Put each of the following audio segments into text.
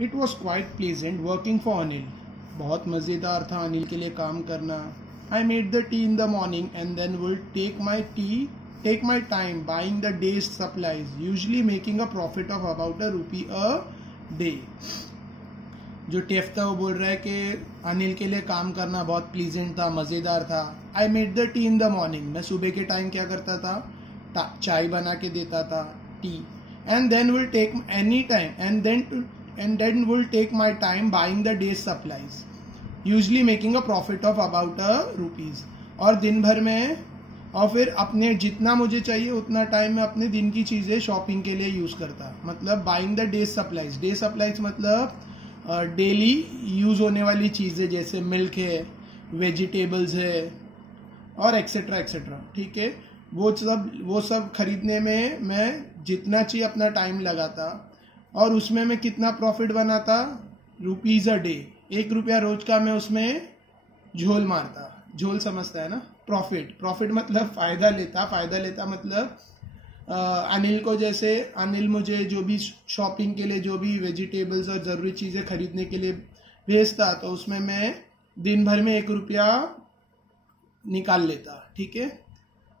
It was quite pleasant working for Anil. बहुत मज़ेदार था अनिल के लिए काम करना. I made the tea in the morning and then will take my time buying the day's supplies, usually making a profit of about ₹1 a day. जो टेफ था वो बोल रहा है कि अनिल के लिए काम करना बहुत प्लीजेंट था, मज़ेदार था. आई made the tea in the morning, मैं सुबह के टाइम क्या करता था, चाय बना के देता था, tea. And then will take any time and then will take my time buying the day's supplies, usually making a profit of about ₹1. और दिन भर में और फिर अपने जितना मुझे चाहिए उतना टाइम में अपने दिन की चीज़ें शॉपिंग के लिए यूज़ करता. मतलब buying the day supplies. Day supplies मतलब डेली यूज़ होने वाली चीज़ें जैसे मिल्क है, वेजिटेबल्स है और एक्सेट्रा एक्सेट्रा. ठीक है, वो सब खरीदने में मैं जितना चाहिए अपना टाइम लगाता और उसमें मैं कितना प्रॉफिट बनाता, ₹1 अ डे. ₹1 रोज का मैं उसमें झोल मारता. झोल समझता है ना, प्रॉफिट मतलब फायदा लेता मतलब अनिल को, जैसे अनिल मुझे जो भी शॉपिंग के लिए जो भी वेजिटेबल्स और ज़रूरी चीज़ें खरीदने के लिए भेजता तो उसमें मैं दिन भर में ₹1 निकाल लेता. ठीक है,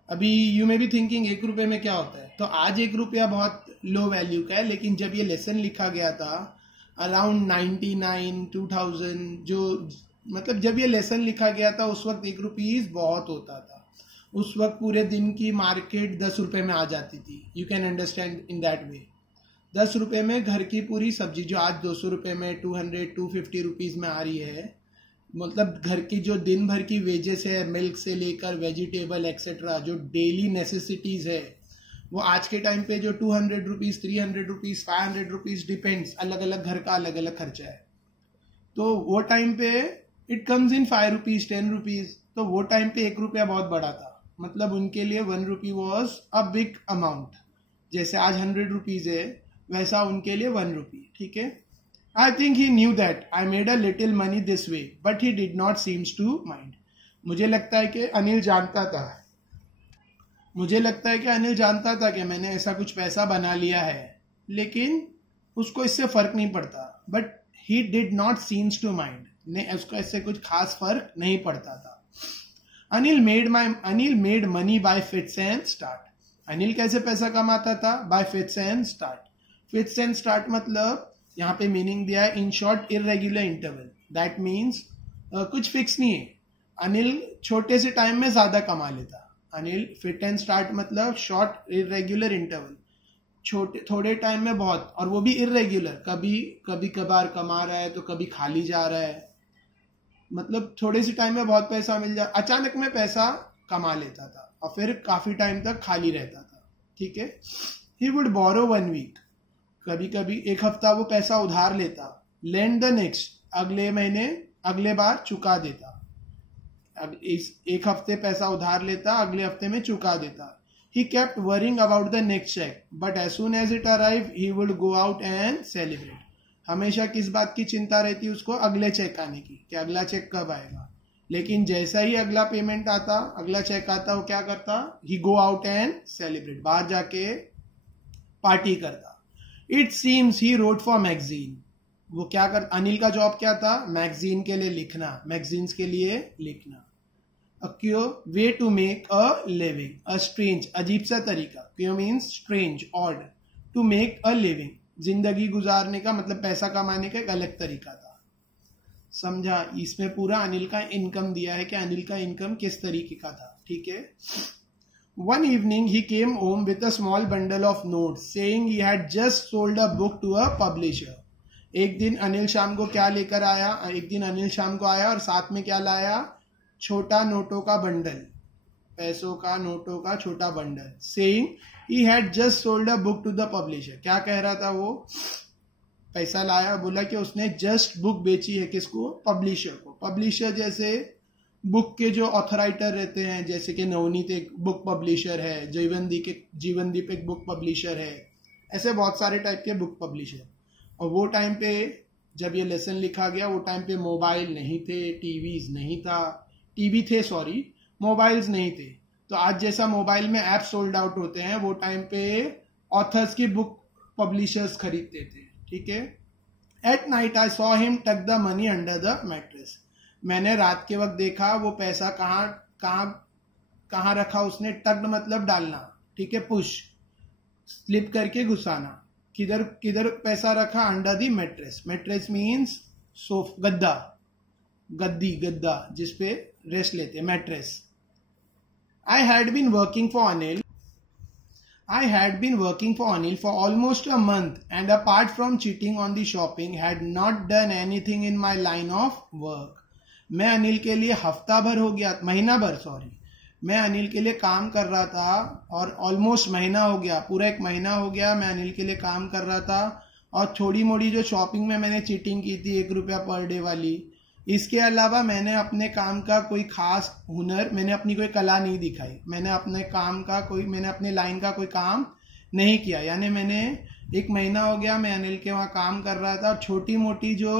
अभी यू मे बी थिंकिंग ₹1 में क्या होता है. तो आज ₹1 बहुत लो वैल्यू का है, लेकिन जब ये लेसन लिखा गया था अराउंड 99 2000, जो मतलब जब ये लेसन लिखा गया था उस वक्त ₹1 बहुत होता था. उस वक्त पूरे दिन की मार्केट ₹10 में आ जाती थी. You can understand in that way. ₹10 में घर की पूरी सब्जी जो आज ₹200 में, 200 250 रुपीज में आ रही है, मतलब घर की जो दिन भर की वेजेस है, मिल्क से लेकर वेजिटेबल एक्सेट्रा, जो डेली नेसेसिटीज है, वो आज के टाइम पे जो ₹200 ₹300 ₹500 डिपेंड्स, अलग अलग घर का अलग अलग खर्चा है. तो वो टाइम पे इट कम्स इन ₹5 ₹10. तो वो टाइम पे ₹1 बहुत बड़ा था. मतलब उनके लिए ₹1 वॉज अ बिग अमाउंट. जैसे आज ₹100 है वैसा उनके लिए ₹1. ठीक है. I think he knew that I made a little money this way, but he did not seems to mind. मुझे लगता है कि अनिल जानता था कि मैंने ऐसा कुछ पैसा बना लिया है, लेकिन उसको इससे फर्क नहीं पड़ता. But he did not seems to mind. ने उसको इससे कुछ खास फर्क नहीं पड़ता था. Anil made money by fits and start. Anil कैसे पैसा कमाता था? By fits and start. Fits and start मतलब यहाँ पे मीनिंग दिया है in short irregular interval. That means कुछ फिक्स नहीं है. अनिल छोटे से टाइम में ज्यादा कमा लेता. अनिल फिट एंड स्टार्ट मतलब शॉर्ट इरेग्युलर इंटरवल, थोड़े टाइम में बहुत, और वो भी इरेग्युलर. कभी कभार कमा रहा है तो कभी खाली जा रहा है. मतलब थोड़े से टाइम में बहुत पैसा मिल जाए, अचानक में पैसा कमा लेता था और फिर काफी टाइम तक खाली रहता था. ठीक है. He would borrow 1 week. कभी कभी 1 हफ्ता वो पैसा उधार लेता. लेंड द नेक्स्ट, अगले बार चुका देता. इस 1 हफ्ते पैसा उधार लेता, अगले हफ्ते में चुका देता. He kept worrying about the next cheque, but as soon as it arrive he would go out and celebrate. हमेशा किस बात की चिंता रहती उसको? अगले चेक आने की, कि अगला चेक कब आएगा. लेकिन जैसा ही अगला चेक आता वो क्या करता? ही गो आउट एंड सेलिब्रेट, बाहर जाके पार्टी करता. It seems he wrote for magazine. वो क्या कर, अनिल का जॉब क्या था? मैगजीन के लिए लिखना, मैगजीन्स के लिए लिखना. A queer way to make a living, a strange, अजीब सा तरीका. Queer means strange, odd. To make a living, जिंदगी गुजारने का मतलब पैसा कमाने का एक अलग तरीका था. समझा? इसमें पूरा अनिल का इनकम दिया है कि अनिल का इनकम किस तरीके का था. ठीक है. One evening he came home with a small bundle of notes, saying he had just sold a book to a publisher. एक दिन अनिल शाम को आया और साथ में क्या लाया? छोटा नोटों का बंडल, पैसों का नोटों का छोटा bundle. Saying he had just sold a book to the publisher. क्या कह रहा था वो? पैसा लाया, बोला कि उसने जस्ट बुक बेची है. किसको? पब्लिशर को. पब्लिशर जैसे बुक के जो ऑथराइटर रहते हैं, जैसे कि नवनीत एक बुक पब्लिशर है, जीवनदीप एक बुक पब्लिशर है, ऐसे बहुत सारे टाइप के बुक पब्लिशर. और वो टाइम पे जब ये लेसन लिखा गया, वो टाइम पे मोबाइल नहीं थे, टीवी थे, मोबाइल्स नहीं थे. तो आज जैसा मोबाइल में ऐप सोल्ड आउट होते हैं, वो टाइम पे ऑथर्स की बुक पब्लिशर्स खरीदते थे. ठीक है. At night I saw him tuck the money under the mattress. मैंने रात के वक्त देखा वो पैसा कहाँ रखा उसने. टक्ड मतलब डालना, ठीक है, पुश, स्लिप करके घुसाना. किधर पैसा रखा? Under the mattress. Mattress means गद्दा, गद्दा जिसपे रेस्ट लेते, mattress. I had been working for Anil for almost a month, and apart from cheating on the shopping, had not done anything in my line of work. मैं अनिल के लिए मैं अनिल के लिए काम कर रहा था और ऑलमोस्ट महीना हो गया, पूरा 1 महीना हो गया मैं अनिल के लिए काम कर रहा था. और थोड़ी मोड़ी जो शॉपिंग में मैंने चीटिंग की थी 1 रुपया पर डे वाली, इसके अलावा मैंने अपने काम का कोई खास हुनर, मैंने अपनी कोई कला नहीं दिखाई. मैंने अपने लाइन का कोई काम नहीं किया. यानी मैंने 1 महीना हो गया मैं अनिल के वहां काम कर रहा था, छोटी मोटी जो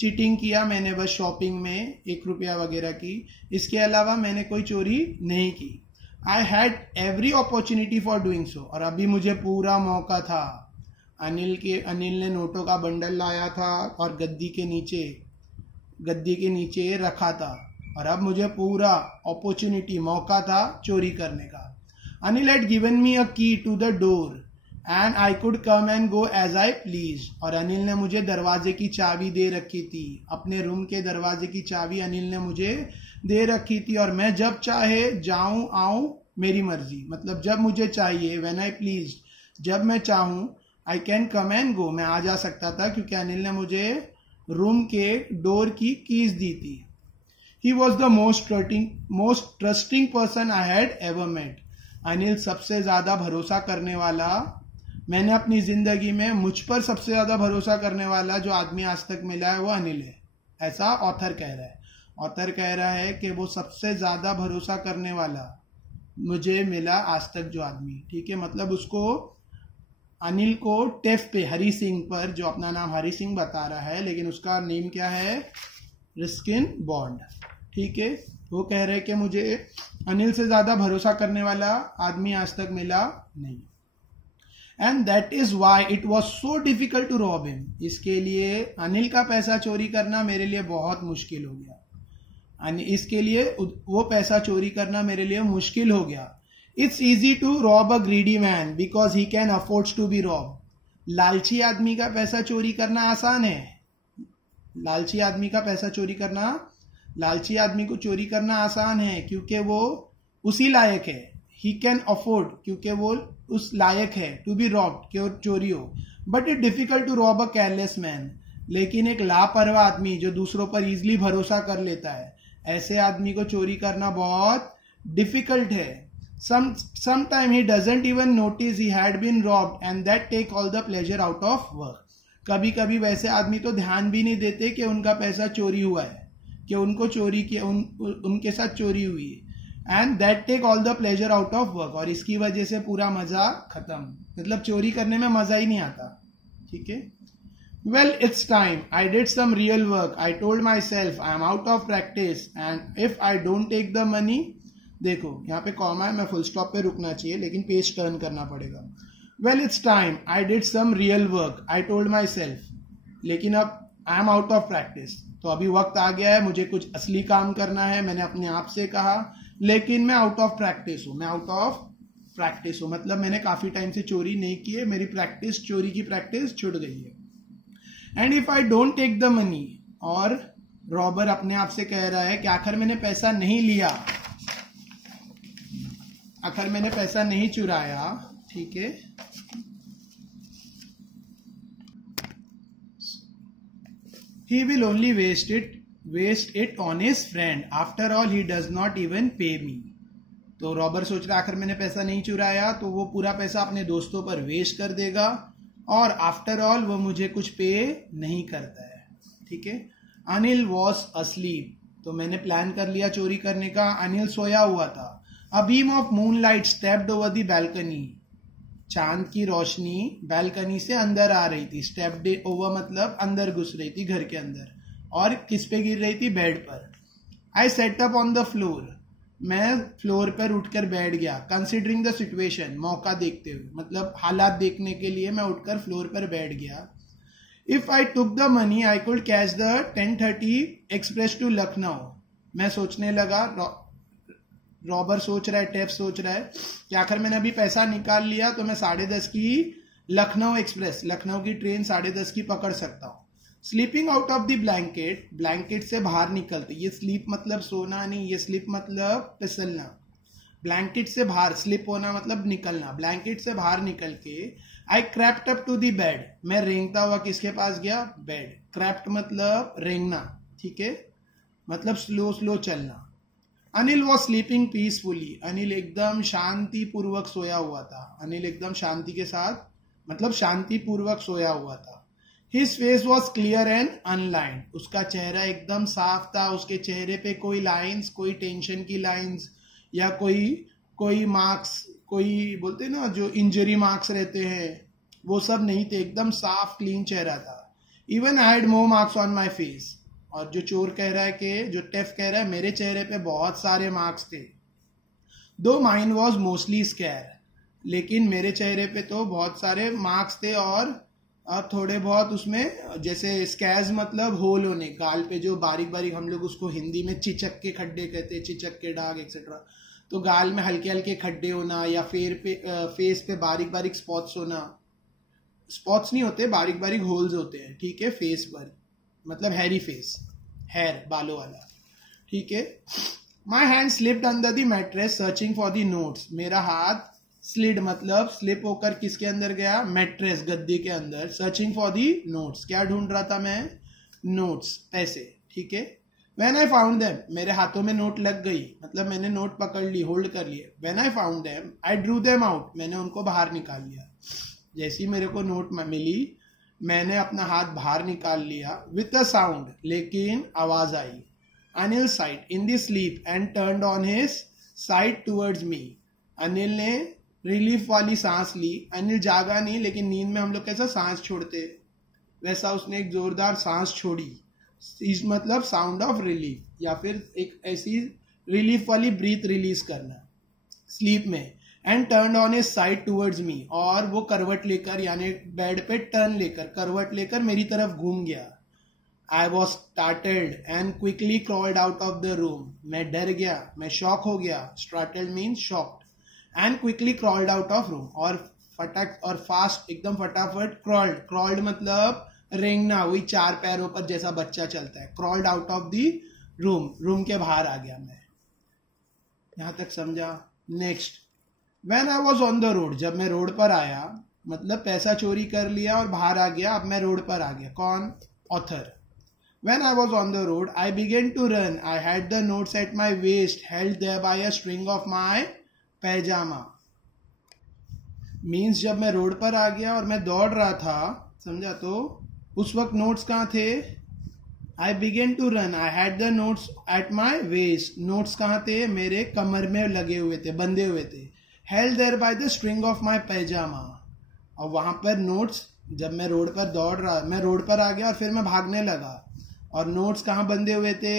चीटिंग किया मैंने बस शॉपिंग में 1 रुपया वगैरह की. इसके अलावा मैंने कोई चोरी नहीं की. I had every opportunity for doing so. और अभी मुझे पूरा मौका था. अनिल ने नोटों का बंडल लाया था और गद्दी के नीचे रखा था, और अब मुझे पूरा अपॉर्चुनिटी, मौका था चोरी करने का. Anil had given me a key to the door and I could come and go as I please. और अनिल ने मुझे दरवाजे की चाबी दे रखी थी. अपने रूम के दरवाजे की चाबी अनिल ने मुझे दे रखी थी, और मैं जब चाहे जाऊं आऊं, मेरी मर्जी. मतलब जब मुझे चाहिए, व्हेन आई प्लीज, जब मैं चाहूं, आई कैन कम एंड गो, मैं आ जा सकता था, क्योंकि अनिल ने मुझे रूम के डोर की कीज दी थी. He was the most trusting person I had ever met. Anil सबसे ज्यादा भरोसा करने वाला, मैंने अपनी जिंदगी में, मुझ पर सबसे ज्यादा भरोसा करने वाला जो आदमी आज तक मिला है वो अनिल है. ऐसा ऑथर कह रहा है. ऑथर कह रहा है कि वो सबसे ज्यादा भरोसा करने वाला मुझे मिला आज तक जो आदमी, ठीक है. मतलब उसको, अनिल को टेफ पे, हरी सिंह पर, जो अपना नाम हरी सिंह बता रहा है लेकिन उसका नेम क्या है? रस्किन बॉन्ड, ठीक है. वो कह रहे हैं कि मुझे अनिल से ज्यादा भरोसा करने वाला आदमी आज तक मिला नहीं. And that is why it was so difficult to rob him. इसके लिए अनिल का पैसा चोरी करना मेरे लिए बहुत मुश्किल हो गया. इसके लिए वो पैसा चोरी करना मेरे लिए मुश्किल हो गया. It's easy to rob a greedy man because he can afford to be robbed. लालची आदमी का पैसा चोरी करना आसान है. लालची आदमी को चोरी करना आसान है क्योंकि वो उसी लायक है. He can afford, क्योंकि वो उस लायक है, to be robbed, कि चोरी हो. But it's difficult to rob a careless man. लेकिन एक लापरवाह आदमी जो दूसरों पर इजिली भरोसा कर लेता है, ऐसे आदमी को चोरी करना बहुत डिफिकल्ट है. Sometime he doesn't even notice he had been robbed and that take all the pleasure out of work. कभी कभी वैसे आदमी तो ध्यान भी नहीं देते कि उनका पैसा चोरी हुआ है, कि उनको चोरी किया, उनके साथ चोरी हुई है. And that take all the pleasure out of work. और इसकी वजह से पूरा मजा खत्म. मतलब चोरी करने में मजा ही नहीं आता, ठीक है. Well, it's time. I did some real work. I told myself I am out of practice and if I don't take the money, देखो यहाँ पे कॉमा है, मैं फुल स्टॉप पे रुकना चाहिए लेकिन पेज टर्न करना पड़ेगा. Well it's time I did some real work I told myself. लेकिन अब I am out of practice, तो अभी वक्त आ गया है, मुझे कुछ असली काम करना है. मैंने अपने आप से कहा, लेकिन मैं आउट ऑफ प्रैक्टिस हूँ. मतलब मैंने काफी टाइम से चोरी नहीं की है, मेरी प्रैक्टिस, चोरी की प्रैक्टिस छूट गई है. And if I don't take the money, और रॉबर अपने आप से कह रहा है कि आखिर मैंने पैसा नहीं लिया, आखिर मैंने पैसा नहीं चुराया, ठीक है. He will only waste it on his friend. After all, he does not even pay me. तो रॉबर सोच रहा आखिर मैंने पैसा नहीं चुराया तो वो पूरा पैसा अपने दोस्तों पर वेस्ट कर देगा, और आफ्टर ऑल वो मुझे कुछ पे नहीं करता है, ठीक है. Anil was asleep. तो मैंने प्लान कर लिया चोरी करने का. अनिल सोया हुआ था. A beam of moonlight stepped over the balcony. चांद की रोशनी बैल्कनी से अंदर आ रही थी. स्टेप्ड ओवर मतलब अंदर घुस रही थी घर के अंदर. और किस पे गिर रही थी? बेड पर. I sat up on the floor. मैं फ्लोर पर उठकर बैठ गया. कंसिडरिंग द सिचुएशन, मौका देखते हुए, मतलब हालात देखने के लिए मैं उठकर फ्लोर पर बैठ गया. If I took the money I could catch the 10:30 express to Lucknow. मैं सोचने लगा, रॉबर सोच रहा है, टेप सोच रहा है कि आखिर मैंने अभी पैसा निकाल लिया तो मैं 10:30 की लखनऊ एक्सप्रेस, लखनऊ की ट्रेन 10:30 की पकड़ सकता हूँ। Sleeping out of the blanket, blanket से बाहर निकलते, ये स्लीप मतलब सोना नहीं, ये स्लीप मतलब फिसलना। ब्लैंकेट से बाहर, स्लिप होना मतलब निकलना, ब्लैंकेट से बाहर निकल के I crept up to the bed, मैं रेंगता हुआ किसके पास गया? बेड। क्रैप्ट मतलब रेंगना, ठीक है, मतलब स्लो स्लो चलना। Anil was sleeping peacefully, Anil एकदम शांति पूर्वक सोया हुआ था। अनिल एकदम शांति के साथ मतलब शांति पूर्वक सोया हुआ था। His face was clear and unlined, उसका चेहरा एकदम साफ था, उसके चेहरे पे कोई लाइंस, कोई टेंशन की लाइंस या कोई मार्क्स, कोई बोलते ना जो इंजरी मार्क्स रहते हैं, वो सब नहीं थे, एकदम साफ क्लीन चेहरा था। Even I had more marks on my face, और जो चोर कह रहा है कि जो टेफ कह रहा है मेरे चेहरे पे बहुत सारे मार्क्स थे। दो माइन वॉज मोस्टली स्कैर, लेकिन मेरे चेहरे पे तो बहुत सारे मार्क्स थे और थोड़े बहुत उसमें, जैसे स्कैज मतलब होल होने, गाल पे जो बारीक बारीक, हम लोग उसको हिंदी में चिचक के खड्डे कहते हैं, चिचक के दाग एक्सेट्रा। तो गाल में हल्के हल्के खड्डे होना या फेस पे बारीक बारीक स्पॉट्स होना, स्पॉट्स नहीं होते, बारीक बारीक होल्स होते हैं, ठीक है, फेस पर, मतलब हैरी फेस, हेयर बालों वाला, ठीक है। My hand slipped under the mattress searching for the notes, मेरा हाथ स्लिड मतलब स्लिप होकर किसके अंदर गया? मैट्रेस, गद्दे के अंदर। सर्चिंग फॉर दी नोट्स, क्या ढूंढ रहा था मैं? नोट्स, पैसे, ठीक है। व्हेन आई फाउंड देम, मेरे हाथों में नोट लग गई, मतलब मैंने नोट पकड़ ली, होल्ड कर लिए। When I found them I drew them out, मैंने उनको बाहर निकाल लिया। जैसी मेरे को नोट मिली मैंने अपना हाथ बाहर निकाल लिया विथ अ साउंड, लेकिन आवाज आई। Anil sighed in the sleep and turned on his side towards me, Anil ने रिलीफ वाली सांस ली। अनिल जागा नहीं, लेकिन नींद में हम लोग कैसा सांस छोड़ते, वैसा उसने एक जोरदार सांस छोड़ी। इस मतलब साउंड ऑफ रिलीफ, या फिर एक ऐसी रिलीफ वाली ब्रीथ रिलीज करना स्लीप में। And turn on his side towards मी, और वो करवट लेकर, यानी बेड पे टर्न लेकर, करवट लेकर मेरी तरफ घूम गया। I was startled and quickly crawled out of the room, मैं डर गया, मैं शॉक हो गया। Startled means shocked. And quickly crawled out of room, और फटाक और फास्ट, एकदम फटाफट क्रॉल्ड, क्रॉल्ड मतलब रेंगना, वही चार पैरों पर जैसा बच्चा चलता है। Crawled out of the room, room के बाहर आ गया मैं। यहां तक समझा? Next, when I was on the road, जब मैं रोड पर आया, मतलब पैसा चोरी कर लिया और बाहर आ गया, अब मैं रोड पर आ गया। कौन? Author. When I was on the road, I began to run. I had the notes at my waist, held there by a string of my pyjama. Means जब मैं रोड पर आ गया और मैं दौड़ रहा था, समझा, तो उस वक्त नोट्स कहाँ थे? I began to run, I had the notes at my waist, notes कहाँ थे? मेरे कमर में लगे हुए थे, बंधे हुए थे। Held there by the string of my pyjama, और वहां पर नोट्स, जब मैं रोड पर दौड़ रहा, मैं रोड पर आ गया और फिर मैं भागने लगा, और नोट्स कहाँ बंधे हुए थे?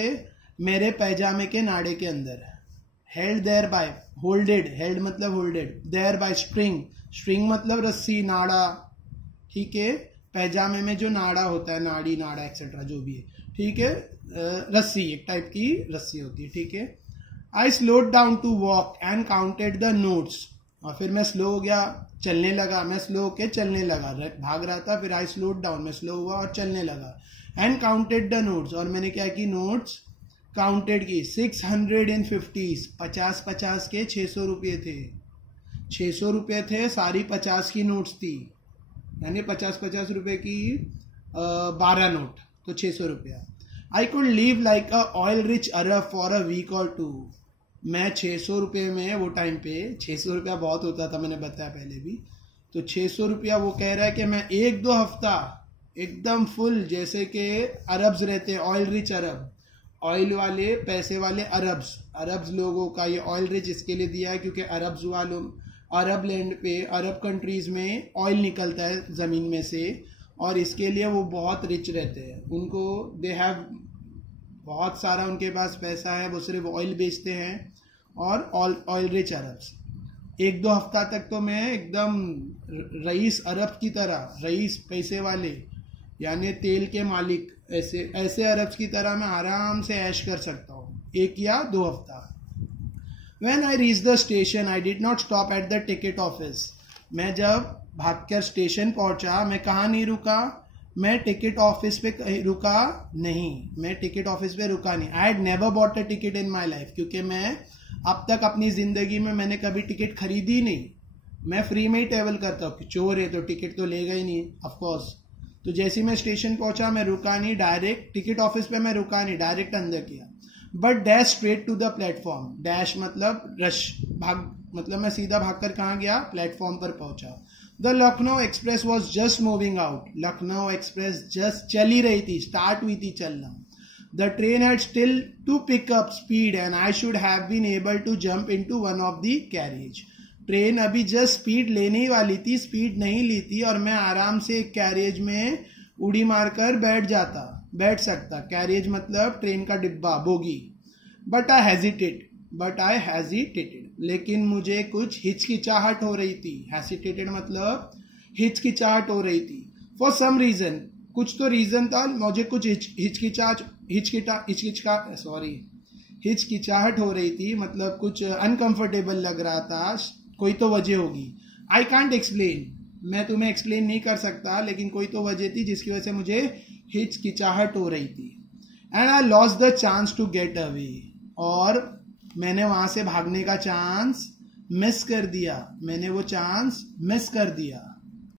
मेरे पैजामे के नाड़े के अंदर। Held there by, holded, held मतलब holded, there by string, string मतलब रस्सी, नाड़ा, ठीक है, पैजामे में जो नाड़ा होता है, नाड़ी, नाड़ा एक्सेट्रा जो भी है, ठीक है, रस्सी, एक टाइप की रस्सी होती है, ठीक है। I slowed down to walk and counted the notes, और फिर मैं स्लो हो गया, चलने लगा, मैं स्लो होके चलने लगा, भाग रहा था, फिर आई स्लोड डाउन, मैं स्लो हुआ और चलने लगा। एंड काउंटेड द नोट्स, और मैंने क्या की? नोट्स काउंटेड की। 650, 50 के 600 रुपये थे, 600 रुपये थे, सारी 50 की नोट्स थी, यानी 50 रुपए की 12 नोट, तो 600 रुपया। I could live like a oil rich Arab for a week or two, मैं 600 रुपये में, वो टाइम पे 600 रुपया बहुत होता था, मैंने बताया पहले भी, तो 600 रुपया वो कह रहा है कि मैं 1-2 हफ्ता एकदम फुल, जैसे कि अरब्स रहते, ऑयल रिच अरब, ऑयल वाले, पैसे वाले अरब्स, अरब्स लोगों का ये ऑयल रिच इसके लिए दिया है क्योंकि अरब्स वालों, अरब लैंड पे, अरब कंट्रीज में ऑयल निकलता है जमीन में से, और इसके लिए वो बहुत रिच रहते हैं, उनको दे हैव बहुत सारा उनके पास पैसा है, वो सिर्फ ऑयल बेचते हैं, और ऑयल रिच अरब्स। 1-2 हफ्ता तक तो मैं एकदम रईस अरब की तरह, रईस पैसे वाले, यानी तेल के मालिक, ऐसे ऐसे अरब्स की तरह मैं आराम से ऐश कर सकता हूँ 1 या 2 हफ्ता. When I reached the station, I did not stop at the ticket office. मैं जब भागकर स्टेशन पहुंचा, मैं कहाँ नहीं रुका, मैं टिकट ऑफिस पे रुका नहीं, मैं टिकट ऑफिस पे रुका नहीं. I had never bought a ticket in my life, क्योंकि मैं अब तक अपनी जिंदगी में मैंने कभी टिकट खरीदी नहीं. मैं फ्री में ही ट्रेवल करता हूँ. चोर है तो टिकट तो लेगा ही नहीं ऑफ कोर्स. तो जैसे मैं स्टेशन पहुंचा, मैं रुका नहीं, डायरेक्ट टिकट ऑफिस पे मैं रुका नहीं, डायरेक्ट अंदर किया. But dash straight to the platform. Dash मतलब रश, भाग मतलब मैं सीधा भागकर कहाँ गया, प्लेटफॉर्म पर पहुंचा. The Lucknow express was just moving out. Lucknow express just चली रही थी, स्टार्ट हुई थी चलना. The train had still to pick up speed and I should have been able to jump into one of the carriage. Train अभी just speed लेने ही वाली थी, स्पीड नहीं ली थी, और मैं आराम से एक कैरियज में उड़ी मारकर बैठ सकता. कैरियज मतलब ट्रेन का डिब्बा, बोगी. But I hesitated. लेकिन मुझे कुछ हिचकिचाहट हो रही थी. हेजिटेटेड मतलब हिचकिचाहट हो रही थी. फॉर सम रीजन, कुछ तो रीजन था, मुझे कुछ हिचकिचाहट हो रही थी, मतलब कुछ अनकंफर्टेबल लग रहा था. कोई तो वजह होगी. I can't explain. मैं तुम्हें एक्सप्लेन नहीं कर सकता, लेकिन कोई तो वजह थी जिसकी वजह से मुझे हिचकिचाहट हो रही थी. And I lost the chance to get away. और मैंने वहां से भागने का चांस मिस कर दिया. मैंने वो चांस मिस कर दिया.